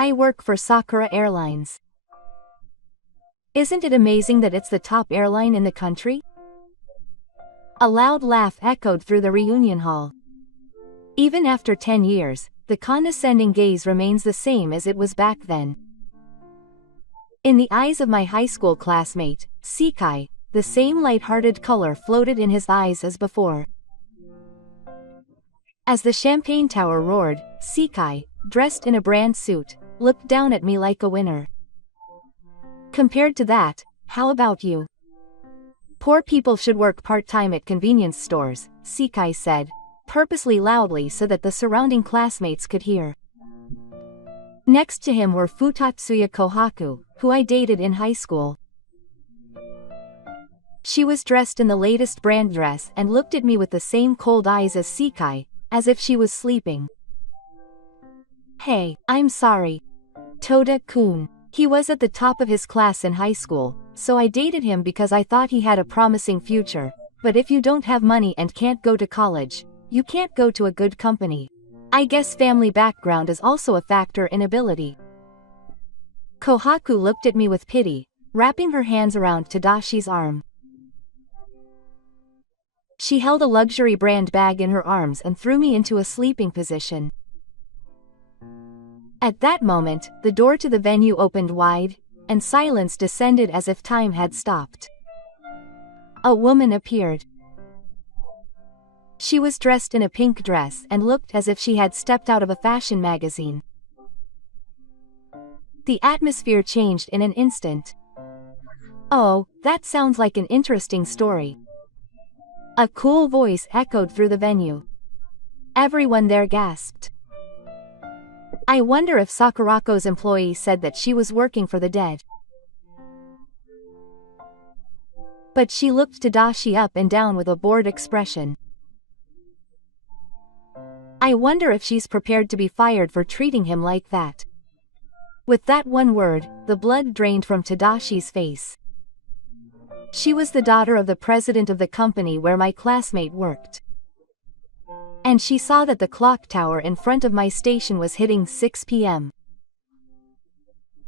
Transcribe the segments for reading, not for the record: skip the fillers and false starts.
I work for Sakura Airlines. Isn't it amazing that it's the top airline in the country? A loud laugh echoed through the reunion hall. Even after 10 years, the condescending gaze remains the same as it was back then. In the eyes of my high school classmate, Sekai, the same light-hearted color floated in his eyes as before. As the champagne tower roared, Sekai, dressed in a brand suit, looked down at me like a winner. Compared to that, how about you? Poor people should work part-time at convenience stores, Sekai said, purposely loudly so that the surrounding classmates could hear. Next to him were Futatsuya Kohaku, who I dated in high school. She was dressed in the latest brand dress and looked at me with the same cold eyes as Sekai, as if she was sleeping. Hey, I'm sorry. Toda-kun. He was at the top of his class in high school, so I dated him because I thought he had a promising future, but if you don't have money and can't go to college, you can't go to a good company. I guess family background is also a factor in ability. Kohaku looked at me with pity, wrapping her hands around Tadashi's arm. She held a luxury brand bag in her arms and threw me into a sleeping position. At that moment, the door to the venue opened wide, and silence descended as if time had stopped. A woman appeared. She was dressed in a pink dress and looked as if she had stepped out of a fashion magazine. The atmosphere changed in an instant. Oh, that sounds like an interesting story. A cool voice echoed through the venue. Everyone there gasped. I wonder if Sakurako's employee said that she was working for the dead. But she looked Tadashi up and down with a bored expression. I wonder if she's prepared to be fired for treating him like that. With that one word, the blood drained from Tadashi's face. She was the daughter of the president of the company where my classmate worked. And she saw that the clock tower in front of my station was hitting 6 p.m.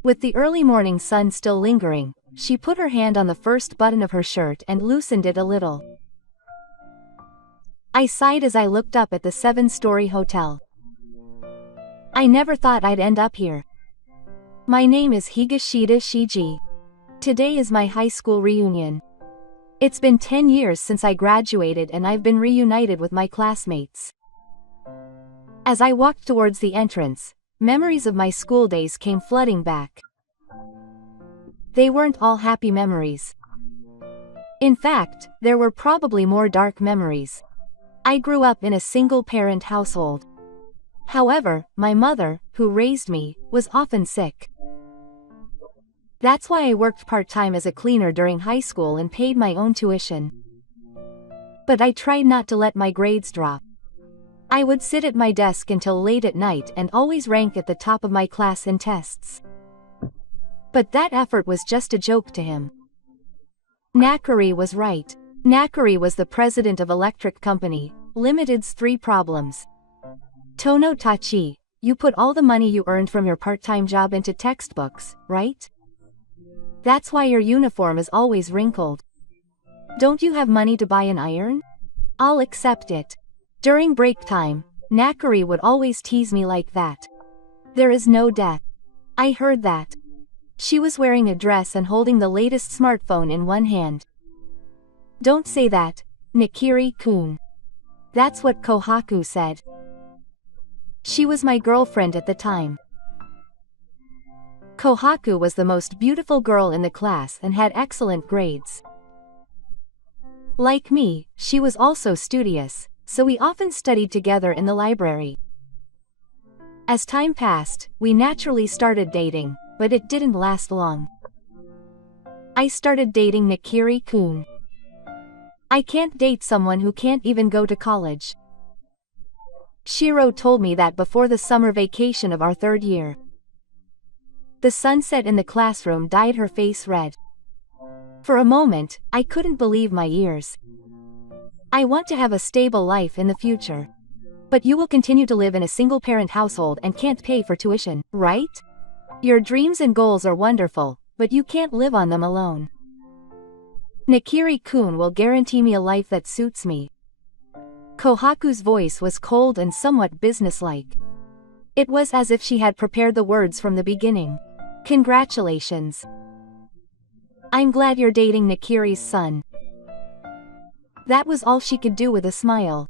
With the early morning sun still lingering, she put her hand on the first button of her shirt and loosened it a little. I sighed as I looked up at the 7-story hotel. I never thought I'd end up here. My name is Higashida Shiji. Today is my high school reunion. It's been 10 years since I graduated and I've been reunited with my classmates. As I walked towards the entrance, memories of my school days came flooding back. They weren't all happy memories. In fact, there were probably more dark memories. I grew up in a single-parent household. However, my mother, who raised me, was often sick. That's why I worked part-time as a cleaner during high school and paid my own tuition. But I tried not to let my grades drop. I would sit at my desk until late at night and always rank at the top of my class in tests. But that effort was just a joke to him. Nakari was right. Nakari was the president of Electric Company, Limited's 3 problems. Tono Tachi, you put all the money you earned from your part-time job into textbooks, right? That's why your uniform is always wrinkled. Don't you have money to buy an iron? I'll accept it. During break time, Nakari would always tease me like that. There is no death. I heard that. She was wearing a dress and holding the latest smartphone in one hand. Don't say that, Nakiri-kun. That's what Kohaku said. She was my girlfriend at the time. Kohaku was the most beautiful girl in the class and had excellent grades. Like me, she was also studious, so we often studied together in the library. As time passed, we naturally started dating, but it didn't last long. I started dating Nakiri-kun. I can't date someone who can't even go to college. Shiro told me that before the summer vacation of our 3rd year. The sunset in the classroom dyed her face red. For a moment, I couldn't believe my ears. I want to have a stable life in the future. But you will continue to live in a single-parent household and can't pay for tuition, right? Your dreams and goals are wonderful, but you can't live on them alone. Nakiri-kun will guarantee me a life that suits me. Kohaku's voice was cold and somewhat businesslike. It was as if she had prepared the words from the beginning. Congratulations. I'm glad you're dating Nakiri's son. That was all she could do with a smile.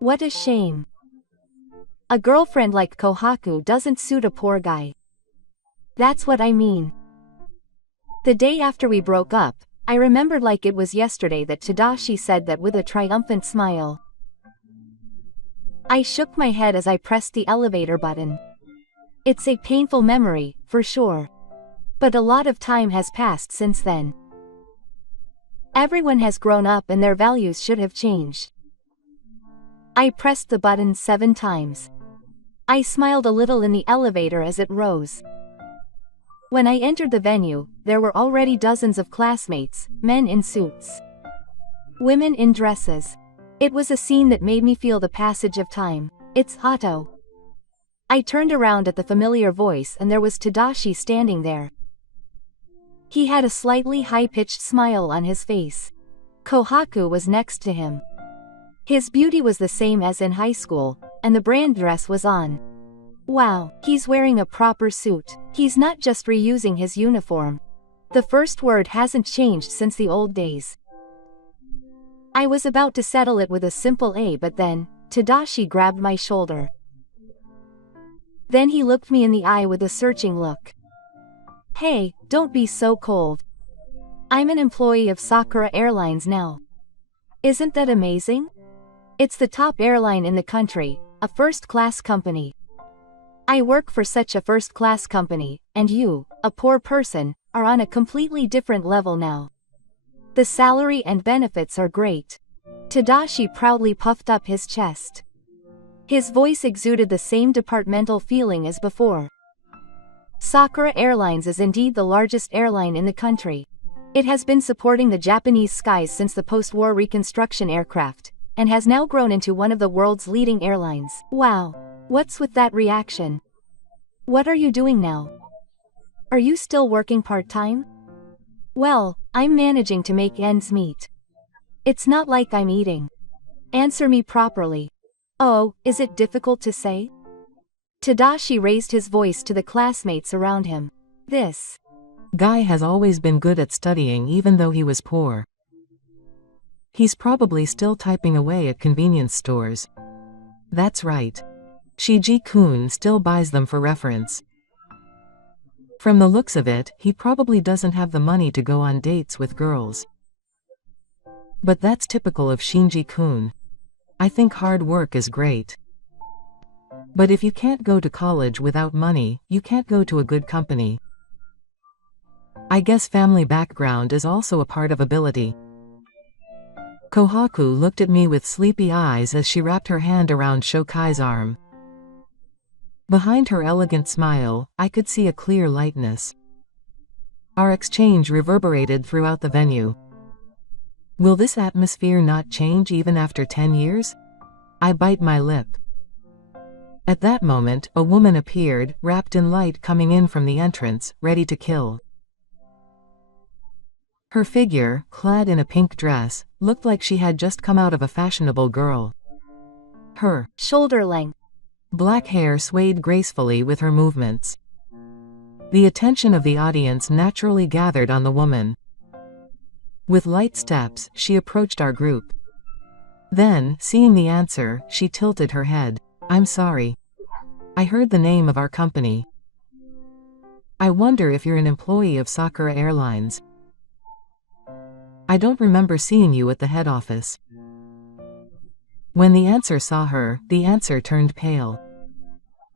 What a shame. A girlfriend like Kohaku doesn't suit a poor guy. That's what I mean. The day after we broke up, I remembered like it was yesterday that Tadashi said that with a triumphant smile. I shook my head as I pressed the elevator button. It's a painful memory, for sure. But a lot of time has passed since then. Everyone has grown up and their values should have changed. I pressed the button 7 times. I smiled a little in the elevator as it rose. When I entered the venue, there were already dozens of classmates, men in suits, women in dresses. It was a scene that made me feel the passage of time. It's Hato. I turned around at the familiar voice and there was Tadashi standing there. He had a slightly high-pitched smile on his face. Kohaku was next to him. His beauty was the same as in high school, and the brand dress was on. Wow, he's wearing a proper suit. He's not just reusing his uniform. The first word hasn't changed since the old days. I was about to settle it with a simple A, but then, Tadashi grabbed my shoulder. Then he looked me in the eye with a searching look. Hey, don't be so cold. I'm an employee of Sakura Airlines now. Isn't that amazing? It's the top airline in the country, a first-class company. I work for such a first-class company, and you, a poor person, are on a completely different level now. The salary and benefits are great. Tadashi proudly puffed up his chest. His voice exuded the same departmental feeling as before. Sakura Airlines is indeed the largest airline in the country. It has been supporting the Japanese skies since the post-war reconstruction aircraft, and has now grown into one of the world's leading airlines. Wow. What's with that reaction? What are you doing now? Are you still working part-time? Well, I'm managing to make ends meet. It's not like I'm eating. Answer me properly. Oh, is it difficult to say? Tadashi raised his voice to the classmates around him. This guy has always been good at studying even though he was poor. He's probably still typing away at convenience stores. That's right. Shiji-kun still buys them for reference. From the looks of it, he probably doesn't have the money to go on dates with girls. But that's typical of Shinji-kun. I think hard work is great. But if you can't go to college without money, you can't go to a good company. I guess family background is also a part of ability. Kohaku looked at me with sleepy eyes as she wrapped her hand around Shokai's arm. Behind her elegant smile, I could see a clear lightness. Our exchange reverberated throughout the venue. Will this atmosphere not change even after 10 years? I bite my lip. At that moment, a woman appeared, wrapped in light coming in from the entrance, ready to kill. Her figure, clad in a pink dress, looked like she had just come out of a fashionable girl. Her shoulder-length black hair swayed gracefully with her movements. The attention of the audience naturally gathered on the woman. With light steps, she approached our group. Then, seeing the answer, she tilted her head. I'm sorry. I heard the name of our company. I wonder if you're an employee of Sakura Airlines. I don't remember seeing you at the head office. When the answer saw her, the answer turned pale.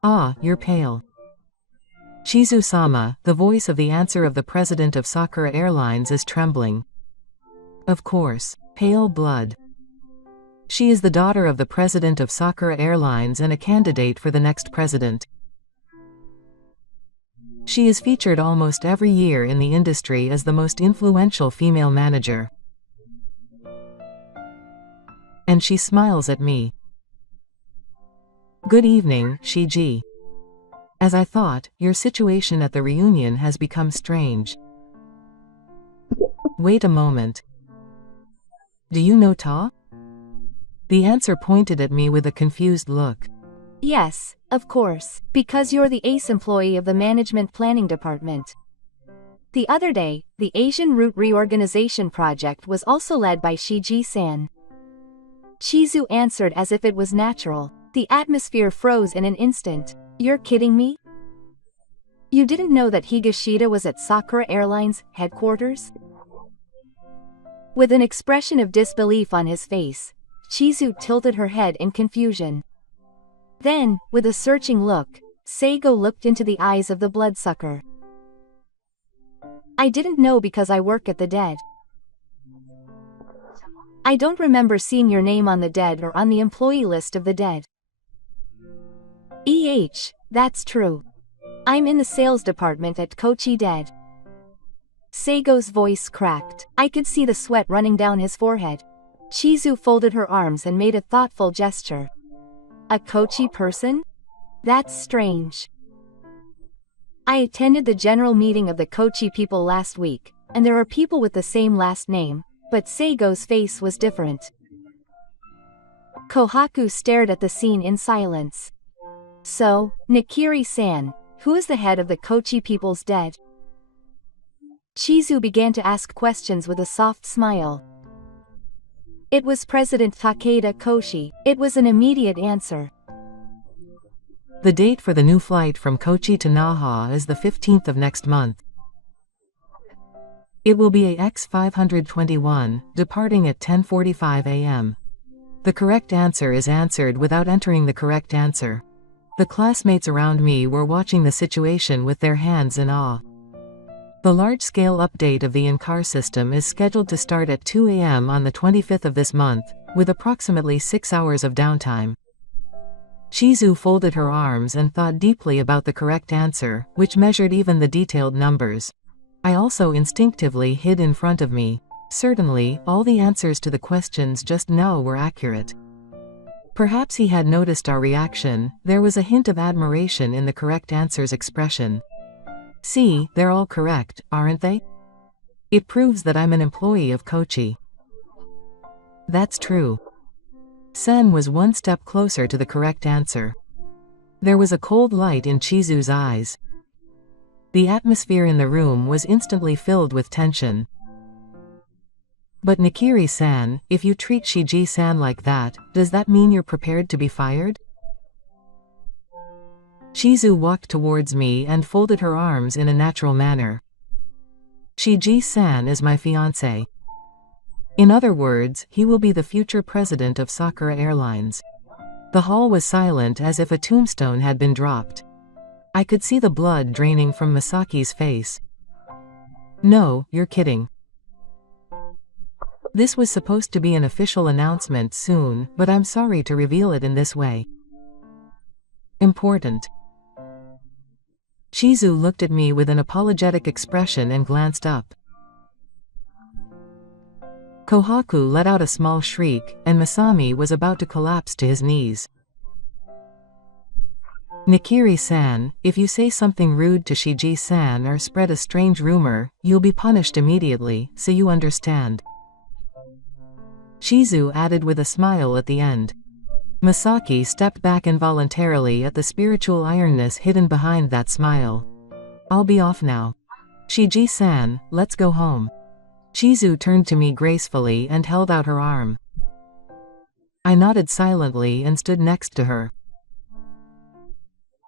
Ah, you're pale. Shizu-sama, the voice of the answer of the president of Sakura Airlines is trembling. Of course, pale blood. She is the daughter of the president of Sakura Airlines and a candidate for the next president. She is featured almost every year in the industry as the most influential female manager. And she smiles at me. Good evening, Shiji. As I thought, your situation at the reunion has become strange. Wait a moment. Do you know Ta? The answer pointed at me with a confused look. Yes, of course, because you're the ace employee of the management planning department. The other day, the Asian route reorganization project was also led by Shiji-san. Chizu answered as if it was natural. The atmosphere froze in an instant. You're kidding me? You didn't know that Higashida was at Sakura Airlines headquarters? With an expression of disbelief on his face, Chizu tilted her head in confusion. Then, with a searching look, Seigo looked into the eyes of the bloodsucker. I didn't know because I work at the dead. I don't remember seeing your name on the dead or on the employee list of the dead. That's true. I'm in the sales department at Kochi Dead. Seigo's voice cracked. I could see the sweat running down his forehead. Chizu folded her arms and made a thoughtful gesture. A Kochi person? That's strange. I attended the general meeting of the Kochi people last week, and there are people with the same last name, but Seigo's face was different. Kohaku stared at the scene in silence. So, Nakiri-san, who is the head of the Kochi people's dead? Chizu began to ask questions with a soft smile. It was President Takeda Koshi. It was an immediate answer. The date for the new flight from Kochi to Naha is the 15th of next month. It will be AX 521, departing at 10:45 a.m. The correct answer is answered without entering the correct answer. The classmates around me were watching the situation with their hands in awe. The large-scale update of the in-car system is scheduled to start at 2 a.m. on the 25th of this month, with approximately 6 hours of downtime. Chizu folded her arms and thought deeply about the correct answer, which measured even the detailed numbers. I also instinctively hid in front of me. Certainly, all the answers to the questions just now were accurate. Perhaps he had noticed our reaction. There was a hint of admiration in the correct answer's expression. See, they're all correct, aren't they? It proves that I'm an employee of Kochi. That's true. Sen was one step closer to the correct answer. There was a cold light in Chizu's eyes. The atmosphere in the room was instantly filled with tension. But Nakiri-san, if you treat Shiji-san like that, does that mean you're prepared to be fired? Chizu walked towards me and folded her arms in a natural manner. Shiji-san is my fiancé. In other words, he will be the future president of Sakura Airlines. The hall was silent as if a tombstone had been dropped. I could see the blood draining from Masaki's face. No, you're kidding. This was supposed to be an official announcement soon, but I'm sorry to reveal it in this way. Important. Chizu looked at me with an apologetic expression and glanced up. Kohaku let out a small shriek, and Masami was about to collapse to his knees. Nakiri-san, if you say something rude to Shiji-san or spread a strange rumor, you'll be punished immediately, so you understand. Chizu added with a smile at the end. Masaki stepped back involuntarily at the spiritual ironness hidden behind that smile. I'll be off now. Shiji-san, let's go home. Chizu turned to me gracefully and held out her arm. I nodded silently and stood next to her.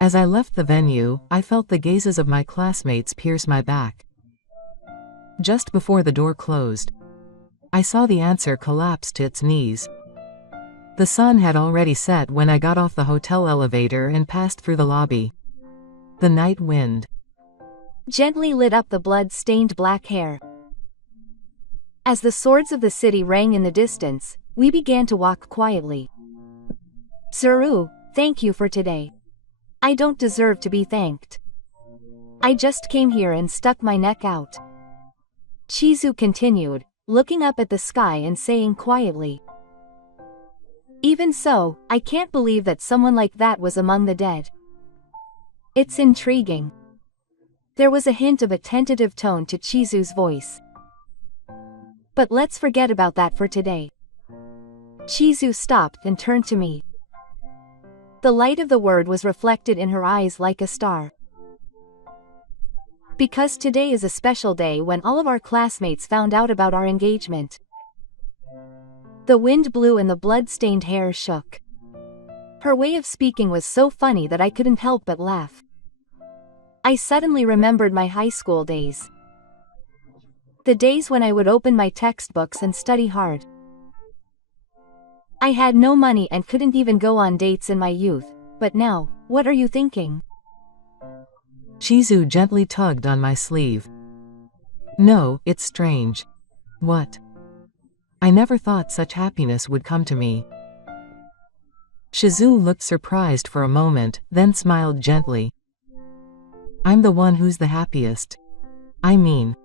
As I left the venue, I felt the gazes of my classmates pierce my back. Just before the door closed, I saw the answer collapse to its knees. The sun had already set when I got off the hotel elevator and passed through the lobby. The night wind gently lit up the blood-stained black hair. As the swords of the city rang in the distance, we began to walk quietly. Tsuru, thank you for today. I don't deserve to be thanked. I just came here and stuck my neck out. Chizu continued, looking up at the sky and saying quietly. Even so, I can't believe that someone like that was among the dead. It's intriguing. There was a hint of a tentative tone to Chizu's voice. But let's forget about that for today. Chizu stopped and turned to me. The light of the word was reflected in her eyes like a star. Because today is a special day when all of our classmates found out about our engagement. The wind blew and the blood-stained hair shook. Her way of speaking was so funny that I couldn't help but laugh. I suddenly remembered my high school days. The days when I would open my textbooks and study hard. I had no money and couldn't even go on dates in my youth, but now, what are you thinking? Chizu gently tugged on my sleeve. No, it's strange. What? I never thought such happiness would come to me. Shizu looked surprised for a moment, then smiled gently. I'm the one who's the happiest. I mean,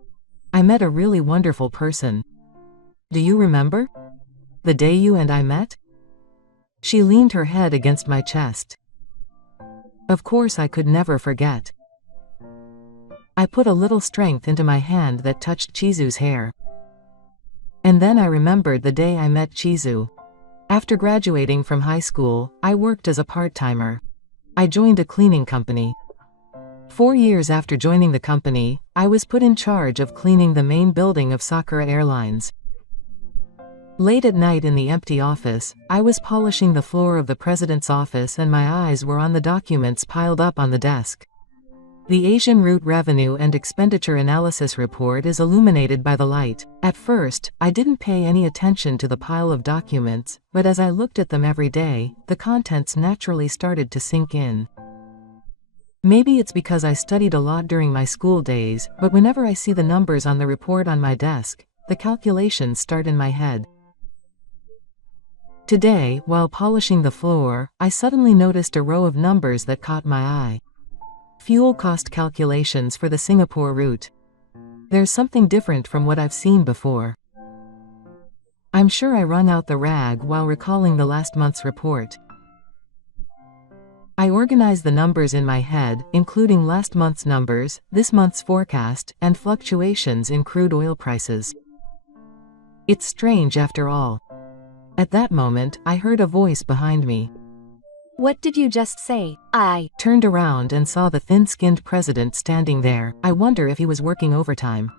I met a really wonderful person. Do you remember? The day you and I met? She leaned her head against my chest. Of course I could never forget. I put a little strength into my hand that touched Chizu's hair. And then I remembered the day I met Chizu. After graduating from high school, I worked as a part-timer. I joined a cleaning company. 4 years after joining the company, I was put in charge of cleaning the main building of Sakura Airlines. Late at night in the empty office, I was polishing the floor of the president's office and my eyes were on the documents piled up on the desk. The Asian Route Revenue and Expenditure Analysis Report is illuminated by the light. At first, I didn't pay any attention to the pile of documents, but as I looked at them every day, the contents naturally started to sink in. Maybe it's because I studied a lot during my school days, but whenever I see the numbers on the report on my desk, the calculations start in my head. Today, while polishing the floor, I suddenly noticed a row of numbers that caught my eye. Fuel cost calculations for the Singapore route. There's something different from what I've seen before. I'm sure I wrung out the rag while recalling the last month's report. I organized the numbers in my head, including last month's numbers, this month's forecast, and fluctuations in crude oil prices. It's strange after all. At that moment, I heard a voice behind me. What did you just say? I turned around and saw the thin-skinned president standing there. I wonder if he was working overtime.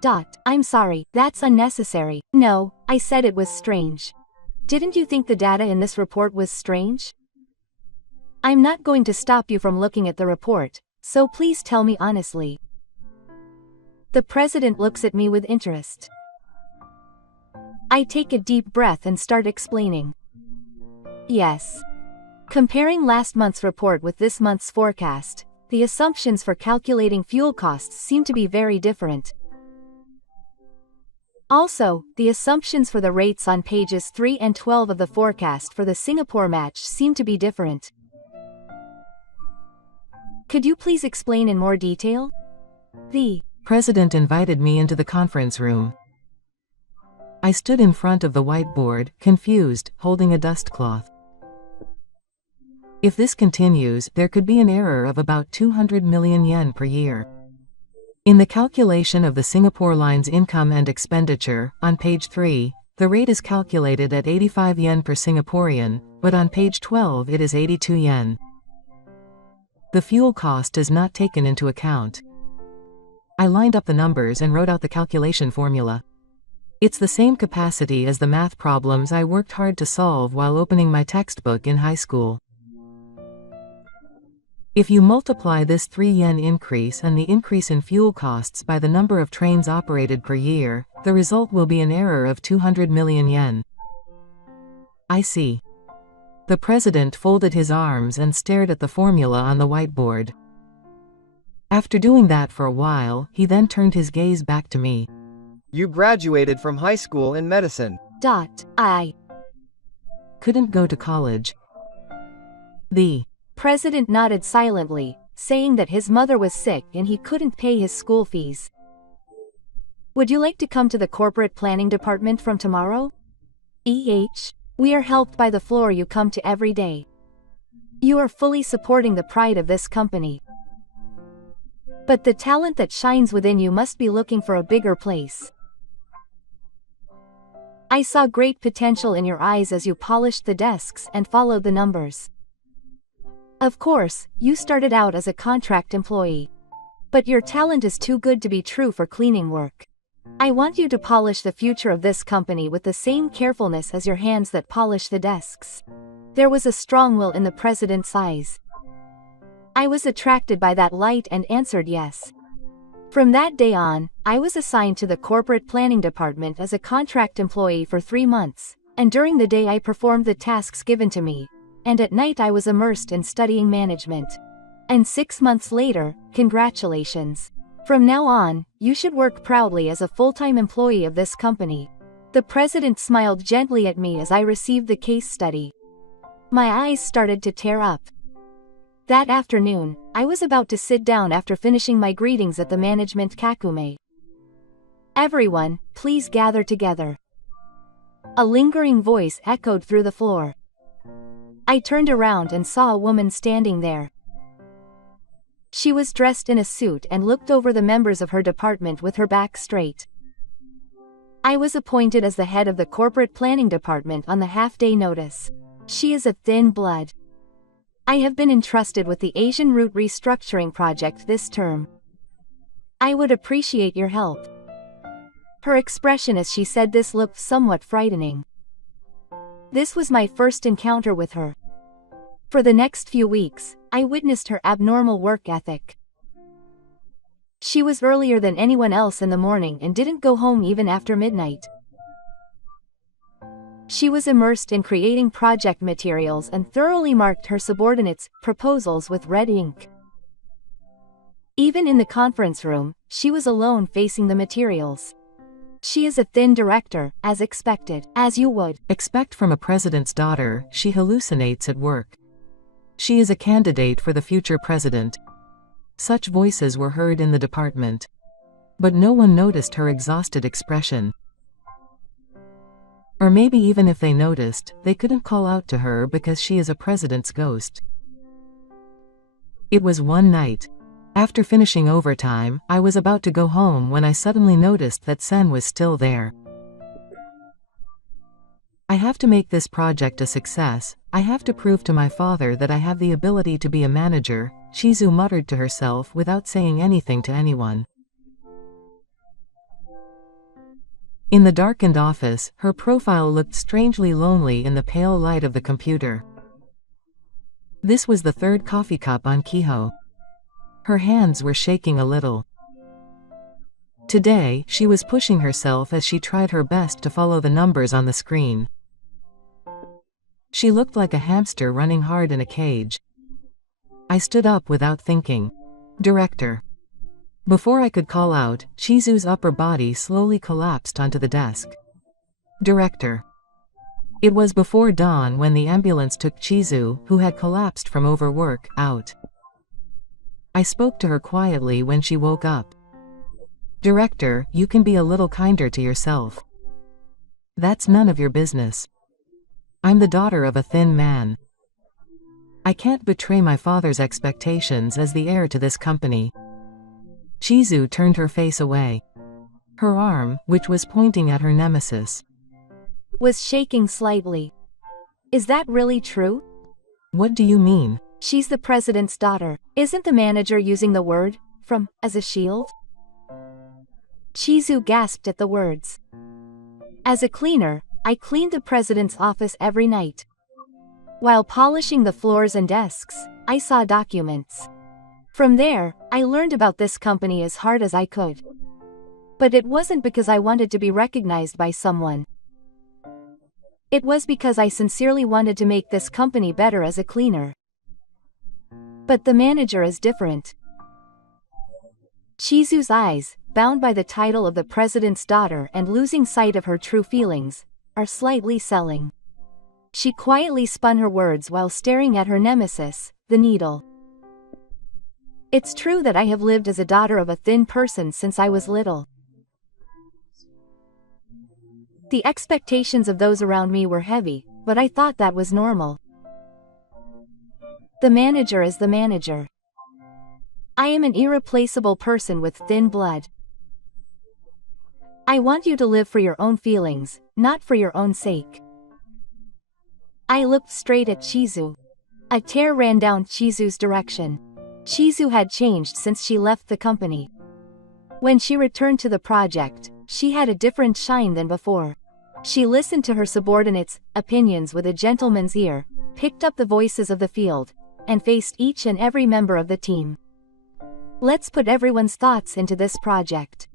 I'm sorry, that's unnecessary. No, I said it was strange. Didn't you think the data in this report was strange? I'm not going to stop you from looking at the report, so please tell me honestly. The president looks at me with interest. I take a deep breath and start explaining. Yes. Comparing last month's report with this month's forecast, the assumptions for calculating fuel costs seem to be very different. Also, the assumptions for the rates on pages 3 and 12 of the forecast for the Singapore match seem to be different. Could you please explain in more detail? The president invited me into the conference room. I stood in front of the whiteboard, confused, holding a dust cloth. If this continues, there could be an error of about 200 million yen per year. In the calculation of the Singapore Line's income and expenditure, on page 3, the rate is calculated at 85 yen per Singaporean, but on page 12 it is 82 yen. The fuel cost is not taken into account. I lined up the numbers and wrote out the calculation formula. It's the same capacity as the math problems I worked hard to solve while opening my textbook in high school. If you multiply this 3 yen increase and the increase in fuel costs by the number of trains operated per year, the result will be an error of 200 million yen. I see. The president folded his arms and stared at the formula on the whiteboard. After doing that for a while, he then turned his gaze back to me. You graduated from high school in medicine. I couldn't go to college. The president nodded silently, saying that his mother was sick and he couldn't pay his school fees. Would you like to come to the corporate planning department from tomorrow? We are helped by the floor you come to every day. You are fully supporting the pride of this company. But the talent that shines within you must be looking for a bigger place. I saw great potential in your eyes as you polished the desks and followed the numbers. Of course, you started out as a contract employee. But your talent is too good to be true for cleaning work. I want you to polish the future of this company with the same carefulness as your hands that polish the desks. There was a strong will in the president's eyes. I was attracted by that light and answered yes. From that day on, I was assigned to the corporate planning department as a contract employee for 3 months, and during the day I performed the tasks given to me, and at night I was immersed in studying management. And 6 months later, congratulations. From now on, you should work proudly as a full-time employee of this company. The president smiled gently at me as I received the case study. My eyes started to tear up. That afternoon, I was about to sit down after finishing my greetings at the management kakume. Everyone, please gather together. A lingering voice echoed through the floor. I turned around and saw a woman standing there. She was dressed in a suit and looked over the members of her department with her back straight. I was appointed as the head of the corporate planning department on the half-day notice. She is a thin blood. I have been entrusted with the Asian route restructuring project this term. I would appreciate your help. Her expression as she said this looked somewhat frightening. This was my first encounter with her. For the next few weeks, I witnessed her abnormal work ethic. She was earlier than anyone else in the morning and didn't go home even after midnight. She was immersed in creating project materials and thoroughly marked her subordinates' proposals with red ink. Even in the conference room, she was alone facing the materials. She is a thin director, as expected, as you would expect from a president's daughter. She hallucinates at work. She is a candidate for the future president. Such voices were heard in the department. But no one noticed her exhausted expression. Or maybe even if they noticed, they couldn't call out to her because she is a president's ghost. It was one night. After finishing overtime, I was about to go home when I suddenly noticed that Sen was still there. I have to make this project a success. I have to prove to my father that I have the ability to be a manager, Shizu muttered to herself without saying anything to anyone. In the darkened office, her profile looked strangely lonely in the pale light of the computer. This was the third coffee cup on Kiho. Her hands were shaking a little. Today, she was pushing herself as she tried her best to follow the numbers on the screen. She looked like a hamster running hard in a cage. I stood up without thinking. Director. Before I could call out, Shizu's upper body slowly collapsed onto the desk. Director. It was before dawn when the ambulance took Shizu, who had collapsed from overwork, out. I spoke to her quietly when she woke up. Director, you can be a little kinder to yourself. That's none of your business. I'm the daughter of a thin man. I can't betray my father's expectations as the heir to this company. Shizu turned her face away. Her arm, which was pointing at her nemesis, was shaking slightly. Is that really true? What do you mean? She's the president's daughter. Isn't the manager using the word, from, as a shield? Shizu gasped at the words. As a cleaner, I cleaned the president's office every night. While polishing the floors and desks, I saw documents. From there, I learned about this company as hard as I could. But it wasn't because I wanted to be recognized by someone. It was because I sincerely wanted to make this company better as a cleaner. But the manager is different. Shizu's eyes, bound by the title of the president's daughter and losing sight of her true feelings, are slightly selling. She quietly spun her words while staring at her nemesis, the needle. It's true that I have lived as a daughter of a thin person since I was little. The expectations of those around me were heavy, but I thought that was normal. The manager is the manager. I am an irreplaceable person with thin blood. I want you to live for your own feelings, not for your own sake. I looked straight at Chizu. A tear ran down Chizu's direction. Chizu had changed since she left the company. When she returned to the project, she had a different shine than before. She listened to her subordinates' opinions with a gentleman's ear, picked up the voices of the field, and faced each and every member of the team. Let's put everyone's thoughts into this project.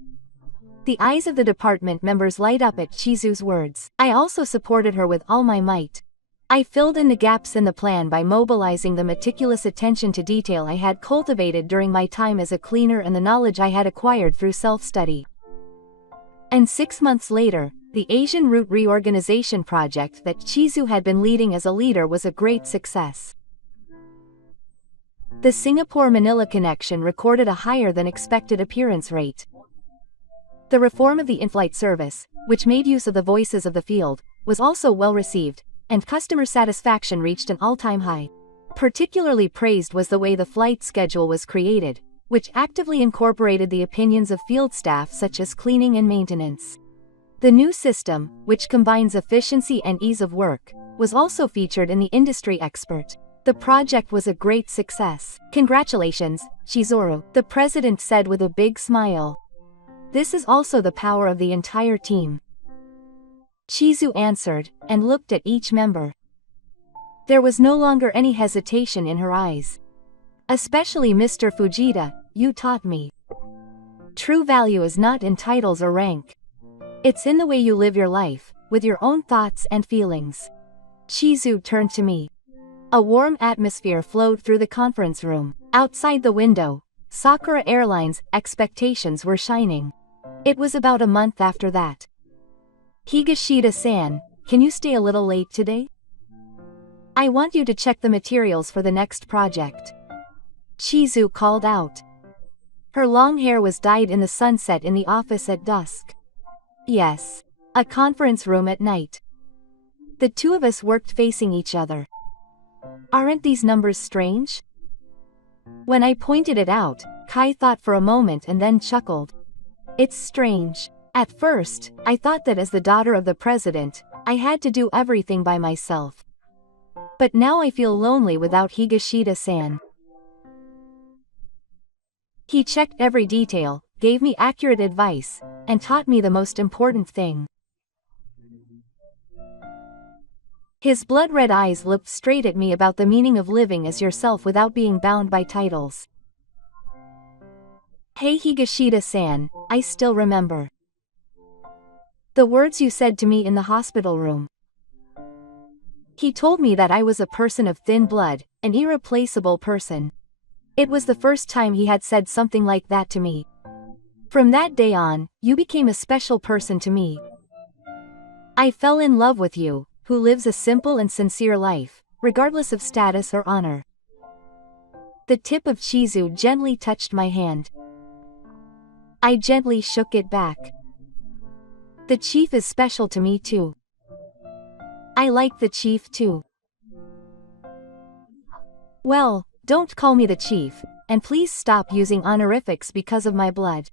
The eyes of the department members light up at Chizu's words. I also supported her with all my might. I filled in the gaps in the plan by mobilizing the meticulous attention to detail I had cultivated during my time as a cleaner and the knowledge I had acquired through self-study. And 6 months later, the Asian route reorganization project that Chizu had been leading as a leader was a great success. The Singapore-Manila connection recorded a higher than expected appearance rate. The reform of the in-flight service, which made use of the voices of the field, was also well received, and customer satisfaction reached an all-time high. Particularly praised was the way the flight schedule was created, which actively incorporated the opinions of field staff such as cleaning and maintenance. The new system, which combines efficiency and ease of work, was also featured in the industry expert. The project was a great success. Congratulations, Chizuru, the president said with a big smile. This is also the power of the entire team. Chizu answered, and looked at each member. There was no longer any hesitation in her eyes. Especially Mr. Fujita, you taught me. True value is not in titles or rank. It's in the way you live your life, with your own thoughts and feelings. Chizu turned to me. A warm atmosphere flowed through the conference room. Outside the window, Sakura Airlines' expectations were shining. It was about a month after that. Higashida-san, can you stay a little late today? I want you to check the materials for the next project. Chizu called out. Her long hair was dyed in the sunset in the office at dusk. Yes. A conference room at night. The two of us worked facing each other. Aren't these numbers strange? When I pointed it out, Kai thought for a moment and then chuckled. It's strange. At first, I thought that as the daughter of the president, I had to do everything by myself. But now I feel lonely without Higashida-san. He checked every detail, gave me accurate advice, and taught me the most important thing. His blood-red eyes looked straight at me about the meaning of living as yourself without being bound by titles. Hey Higashida-san, I still remember the words you said to me in the hospital room. He told me that I was a person of thin blood, an irreplaceable person. It was the first time he had said something like that to me. From that day on, you became a special person to me. I fell in love with you, who lives a simple and sincere life, regardless of status or honor. The tip of Chizu gently touched my hand. I gently shook it back. The chief is special to me too. I like the chief too. Well, don't call me the chief, and please stop using honorifics because of my blood.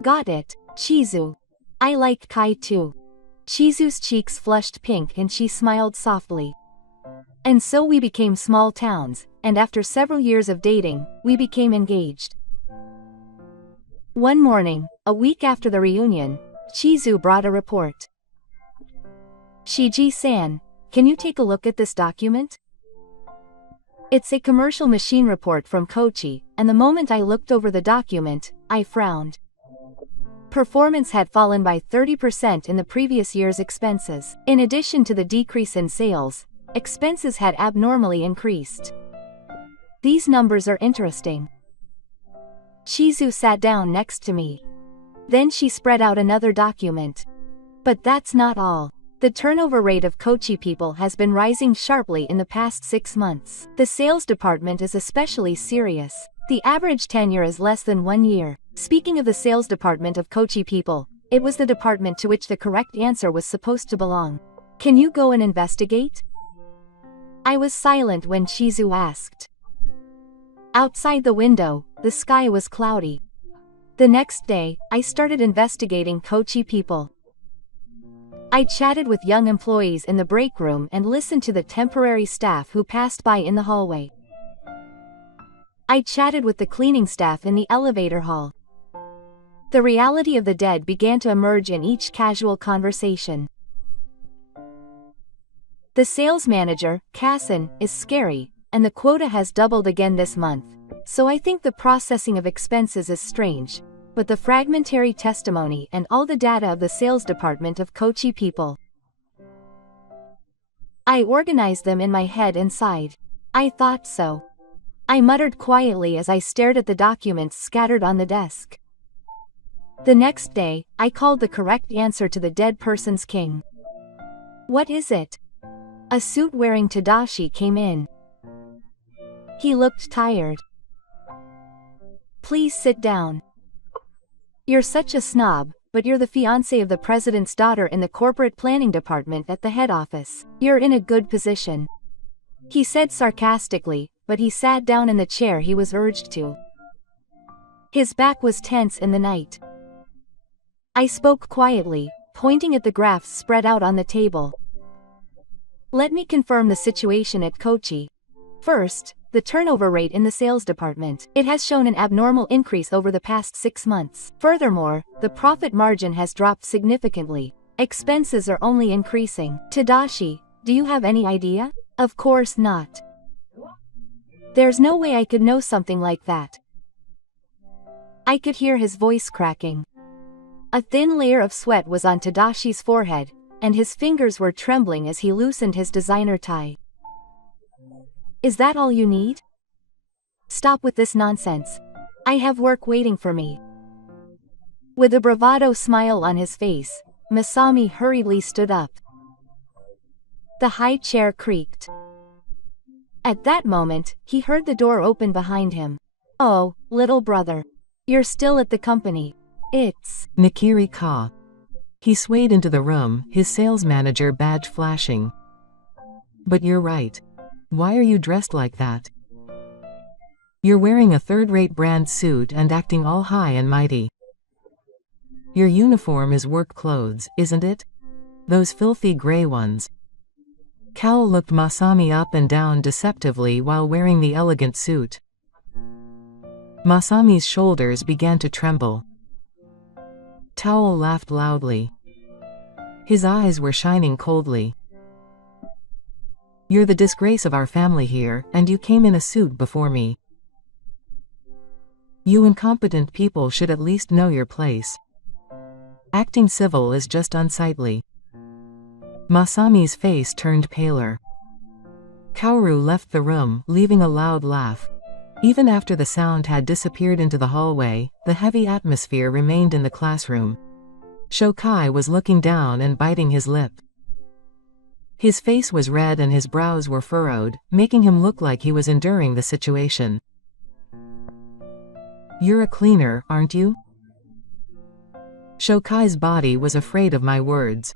Got it, Chizu. I like Kai too. Chizu's cheeks flushed pink and she smiled softly. And so we became small towns, and after several years of dating, we became engaged. One morning, a week after the reunion, Chizu brought a report. Shiji-san, can you take a look at this document? It's a commercial machine report from Kochi, and the moment I looked over the document, I frowned. Performance had fallen by 30% in the previous year's expenses. In addition to the decrease in sales, expenses had abnormally increased. These numbers are interesting. Chizu sat down next to me. Then she spread out another document. But that's not all. The turnover rate of Kochi people has been rising sharply in the past 6 months. The sales department is especially serious. The average tenure is less than 1 year. Speaking of the sales department of Kochi people, it was the department to which the correct answer was supposed to belong. Can you go and investigate? I was silent when Chizu asked. Outside the window, the sky was cloudy. The next day, I started investigating Kochi people. I chatted with young employees in the break room and listened to the temporary staff who passed by in the hallway. I chatted with the cleaning staff in the elevator hall. The reality of the dead began to emerge in each casual conversation. The sales manager, Kassan, is scary, and the quota has doubled again this month, so I think the processing of expenses is strange, but the fragmentary testimony and all the data of the sales department of Kochi people. I organized them in my head and sighed. I thought so. I muttered quietly as I stared at the documents scattered on the desk. The next day, I called the correct answer to the dead person's king. What is it? A suit-wearing Tadashi came in. He looked tired. Please sit down. You're such a snob, but you're the fiancé of the president's daughter in the corporate planning department at the head office. You're in a good position. He said sarcastically, but he sat down in the chair he was urged to. His back was tense in the night. I spoke quietly, pointing at the graphs spread out on the table. Let me confirm the situation at Kochi. First, the turnover rate in the sales department. It has shown an abnormal increase over the past 6 months. Furthermore, the profit margin has dropped significantly. Expenses are only increasing. Tadashi, do you have any idea? Of course not. There's no way I could know something like that. I could hear his voice cracking. A thin layer of sweat was on Tadashi's forehead, and his fingers were trembling as he loosened his designer tie. Is that all you need? Stop with this nonsense. I have work waiting for me. With a bravado smile on his face, Masami hurriedly stood up. The high chair creaked. At that moment, he heard the door open behind him. Oh, little brother. You're still at the company. It's Nakiri Ka. He swayed into the room, his sales manager badge flashing. But you're right. Why are you dressed like that? You're wearing a third-rate brand suit and acting all high and mighty. Your uniform is work clothes, isn't it? Those filthy gray ones. Cal looked Masami up and down deceptively while wearing the elegant suit. Masami's shoulders began to tremble. Towel laughed loudly. His eyes were shining coldly. You're the disgrace of our family here, and you came in a suit before me. You incompetent people should at least know your place. Acting civil is just unsightly. Masami's face turned paler. Kaoru left the room, leaving a loud laugh. Even after the sound had disappeared into the hallway, the heavy atmosphere remained in the classroom. Shokai was looking down and biting his lip. His face was red and his brows were furrowed, making him look like he was enduring the situation. You're a cleaner, aren't you? Shokai's body was afraid of my words.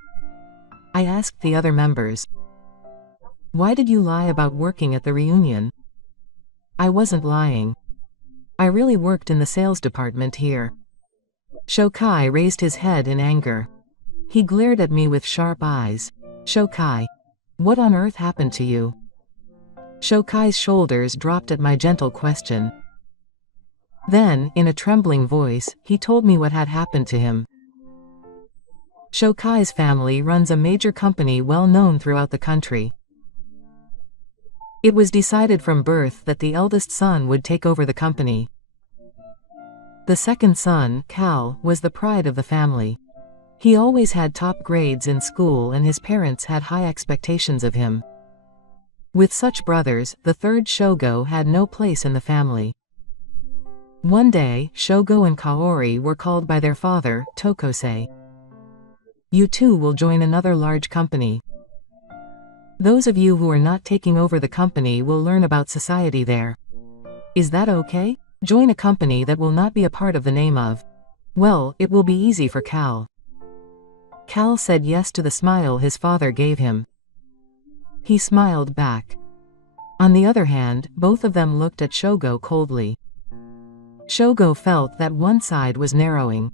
I asked the other members. Why did you lie about working at the reunion? I wasn't lying. I really worked in the sales department here. Shokai raised his head in anger. He glared at me with sharp eyes. Shokai. What on earth happened to you? Shokai's shoulders dropped at my gentle question. Then, in a trembling voice, he told me what had happened to him. Shokai's family runs a major company well known throughout the country. It was decided from birth that the eldest son would take over the company. The second son, Cal, was the pride of the family. He always had top grades in school and his parents had high expectations of him. With such brothers, the third Shogo had no place in the family. One day, Shogo and Kaori were called by their father, Tokosei. You too will join another large company. Those of you who are not taking over the company will learn about society there. Is that okay? Join a company that will not be a part of the name of. Well, it will be easy for Cal. Cal said yes to the smile his father gave him. He smiled back. On the other hand, both of them looked at Shogo coldly. Shogo felt that one side was narrowing.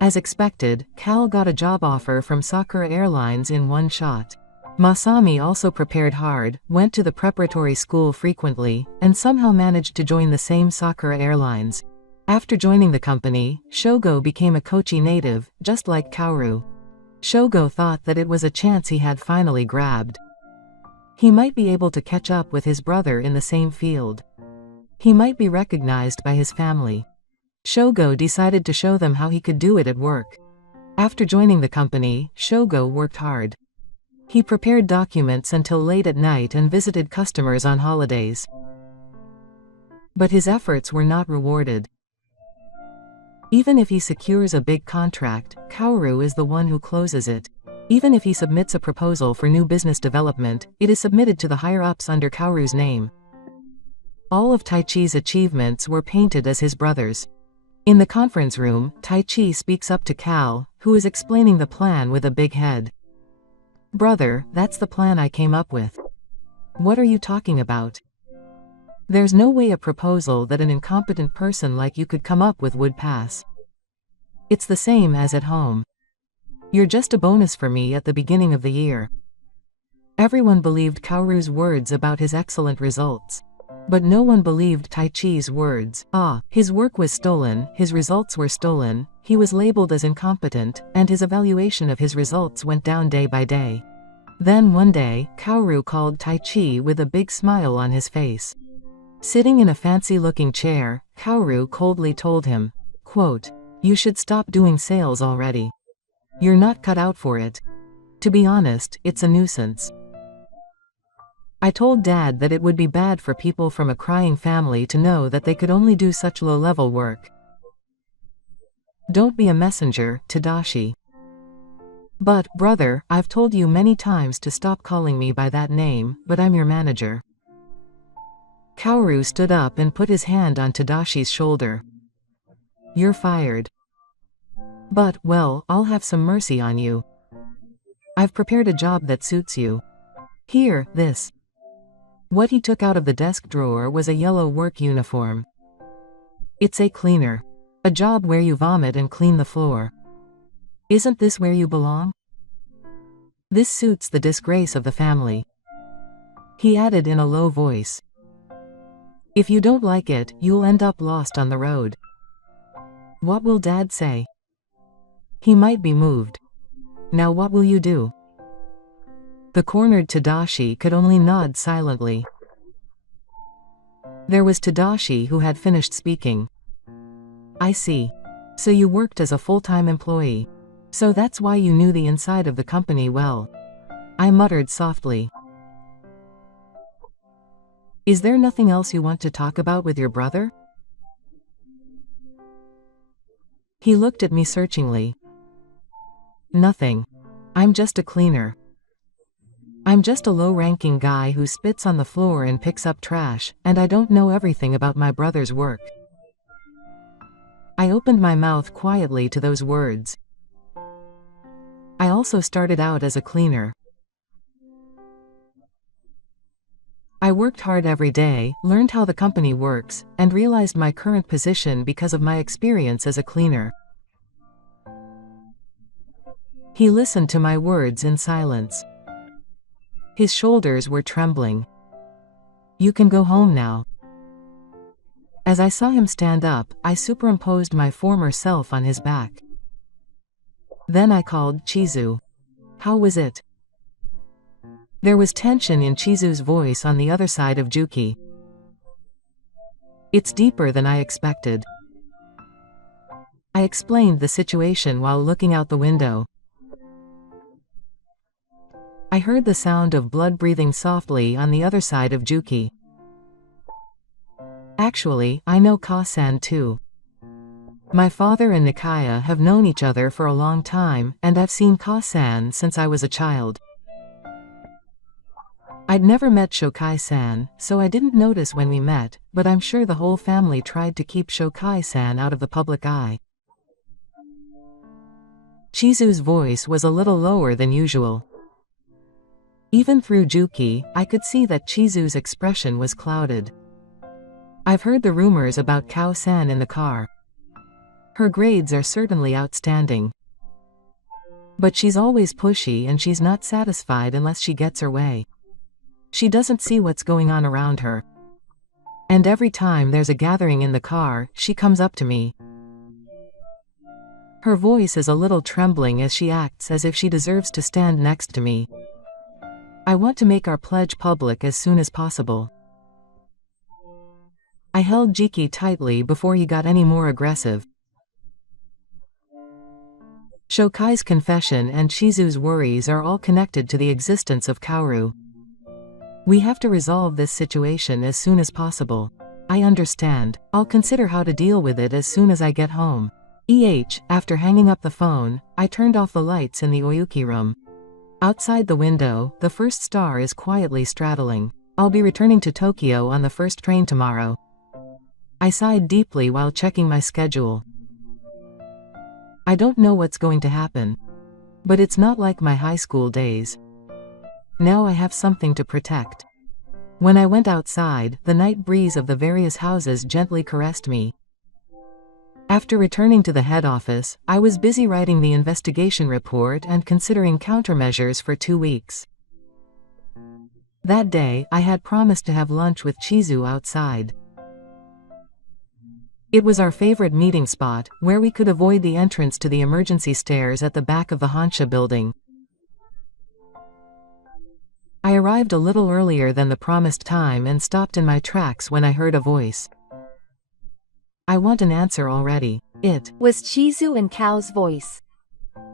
As expected, Cal got a job offer from Sakura Airlines in one shot. Masami also prepared hard, went to the preparatory school frequently, and somehow managed to join the same Sakura Airlines. After joining the company, Shogo became a Kochi native, just like Kaoru. Shogo thought that it was a chance he had finally grabbed. He might be able to catch up with his brother in the same field. He might be recognized by his family. Shogo decided to show them how he could do it at work. After joining the company, Shogo worked hard. He prepared documents until late at night and visited customers on holidays. But his efforts were not rewarded. Even if he secures a big contract, Kaoru is the one who closes it. Even if he submits a proposal for new business development, it is submitted to the higher-ups under Kaoru's name. All of Taichi's achievements were painted as his brother's. In the conference room, Taichi speaks up to Cal, who is explaining the plan with a big head. "Brother, that's the plan I came up with." "What are you talking about? There's no way a proposal that an incompetent person like you could come up with would pass. It's the same as at home. You're just a bonus for me at the beginning of the year." Everyone believed Kaoru's words about his excellent results. But no one believed Taichi's words. His work was stolen, his results were stolen, he was labeled as incompetent, and his evaluation of his results went down day by day. Then one day, Kaoru called Taichi with a big smile on his face. Sitting in a fancy-looking chair, Kaoru coldly told him, quote, "You should stop doing sales already. You're not cut out for it. To be honest, it's a nuisance. I told Dad that it would be bad for people from a crying family to know that they could only do such low-level work. Don't be a messenger, Tadashi. But, brother, I've told you many times to stop calling me by that name, but I'm your manager." Kaoru stood up and put his hand on Tadashi's shoulder. "You're fired. But, well, I'll have some mercy on you. I've prepared a job that suits you. Here, this." What he took out of the desk drawer was a yellow work uniform. "It's a cleaner. A job where you vomit and clean the floor. Isn't this where you belong? This suits the disgrace of the family." He added in a low voice. "If you don't like it, you'll end up lost on the road. What will Dad say? He might be moved. Now what will you do?" The cornered Tadashi could only nod silently. There was Tadashi who had finished speaking. "I see. So you worked as a full-time employee. So that's why you knew the inside of the company well." I muttered softly. "Is there nothing else you want to talk about with your brother?" He looked at me searchingly. "Nothing. I'm just a cleaner. I'm just a low-ranking guy who spits on the floor and picks up trash, and I don't know everything about my brother's work." I opened my mouth quietly to those words. I also started out as a cleaner. I worked hard every day, learned how the company works, and realized my current position because of my experience as a cleaner. He listened to my words in silence. His shoulders were trembling. "You can go home now." As I saw him stand up, I superimposed my former self on his back. Then I called Chizu. "How was it?" There was tension in Chizu's voice on the other side of Juki. "It's deeper than I expected." I explained the situation while looking out the window. I heard the sound of blood breathing softly on the other side of Juki. "Actually, I know Ka-san too. My father and Nikaya have known each other for a long time, and I've seen Ka-san since I was a child. I'd never met Shokai-san, so I didn't notice when we met, but I'm sure the whole family tried to keep Shokai-san out of the public eye." Chizu's voice was a little lower than usual. Even through Juki, I could see that Chizu's expression was clouded. I've heard the rumors about Kao-san in the car. Her grades are certainly outstanding. But she's always pushy and she's not satisfied unless she gets her way. She doesn't see what's going on around her. And every time there's a gathering in the car, she comes up to me. Her voice is a little trembling as she acts as if she deserves to stand next to me. I want to make our pledge public as soon as possible. I held Jiki tightly before he got any more aggressive. Shokai's confession and Chizu's worries are all connected to the existence of Kaoru. We have to resolve this situation as soon as possible. I understand. I'll consider how to deal with it as soon as I get home. After hanging up the phone, I turned off the lights in the Oyuki room. Outside the window, the first star is quietly straddling. I'll be returning to Tokyo on the first train tomorrow. I sighed deeply while checking my schedule. I don't know what's going to happen. But it's not like my high school days. Now I have something to protect. When I went outside, the night breeze of the various houses gently caressed me. After returning to the head office, I was busy writing the investigation report and considering countermeasures for 2 weeks. That day, I had promised to have lunch with Chizu outside. It was our favorite meeting spot, where we could avoid the entrance to the emergency stairs at the back of the Hansha building. I arrived a little earlier than the promised time and stopped in my tracks when I heard a voice. I want an answer already. It was Chizu and Kao's voice.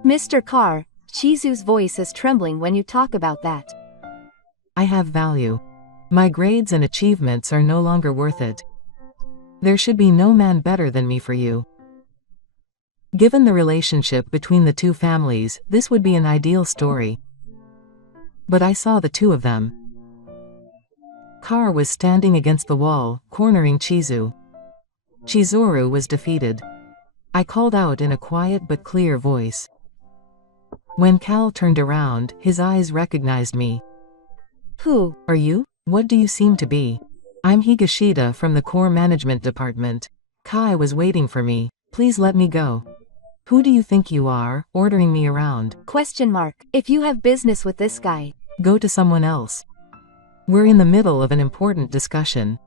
Mr. Carr, Chizu's voice is trembling when you talk about that. I have value. My grades and achievements are no longer worth it. There should be no man better than me for you. Given the relationship between the two families, this would be an ideal story. But I saw the two of them. Carr was standing against the wall, cornering Chizu. Chizuru was defeated. I called out in a quiet but clear voice. When Cal turned around, his eyes recognized me. Who are you? What do you seem to be? I'm Higashida from the core management department. Kai was waiting for me. Please let me go. Who do you think you are, ordering me around? If you have business with this guy, go to someone else. We're in the middle of an important discussion.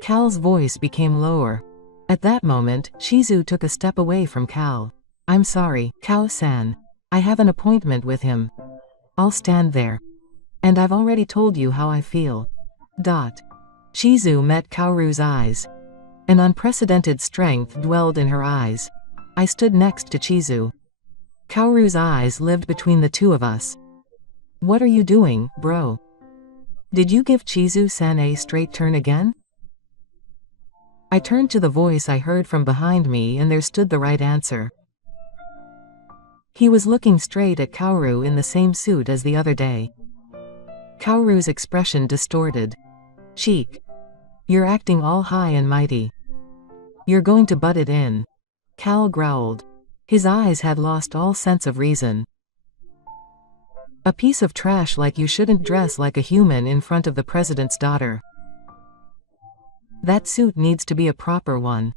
Cal's voice became lower. At that moment, Chizu took a step away from Cal. I'm sorry, Kao-san. I have an appointment with him. I'll stand there. And I've already told you how I feel. Chizu met Kaoru's eyes. An unprecedented strength dwelled in her eyes. I stood next to Chizu. Kaoru's eyes lived between the two of us. What are you doing, bro? Did you give Chizu-san a straight turn again? I turned to the voice I heard from behind me and there stood the right answer. He was looking straight at Kaoru in the same suit as the other day. Kaoru's expression distorted. Cheek. You're acting all high and mighty. You're going to butt it in. Cal growled. His eyes had lost all sense of reason. A piece of trash like you shouldn't dress like a human in front of the president's daughter. That suit needs to be a proper one.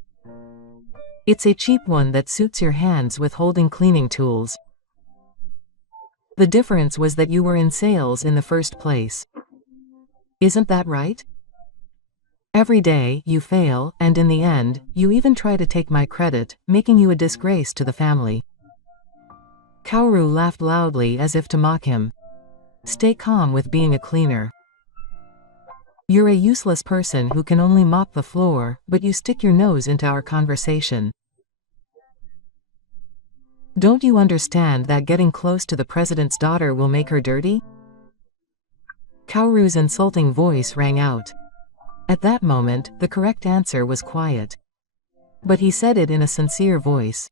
It's a cheap one that suits your hands with holding cleaning tools. The difference was that you were in sales in the first place. Isn't that right? Every day, you fail, and in the end, you even try to take my credit, making you a disgrace to the family. Kaoru laughed loudly as if to mock him. Stay calm with being a cleaner. You're a useless person who can only mop the floor, but you stick your nose into our conversation. Don't you understand that getting close to the president's daughter will make her dirty? Kaoru's insulting voice rang out. At that moment, the correct answer was quiet. But he said it in a sincere voice.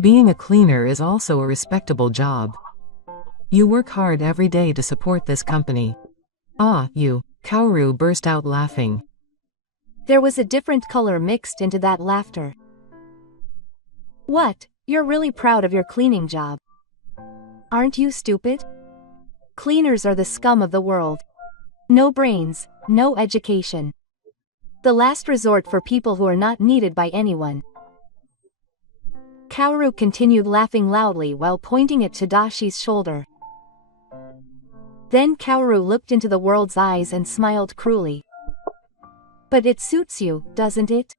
Being a cleaner is also a respectable job. You work hard every day to support this company. You. Kaoru burst out laughing. There was a different color mixed into that laughter. What? You're really proud of your cleaning job. Aren't you stupid? Cleaners are the scum of the world. No brains, no education. The last resort for people who are not needed by anyone. Kaoru continued laughing loudly while pointing at Tadashi's shoulder. Then Kaoru looked into the world's eyes and smiled cruelly. But it suits you, doesn't it?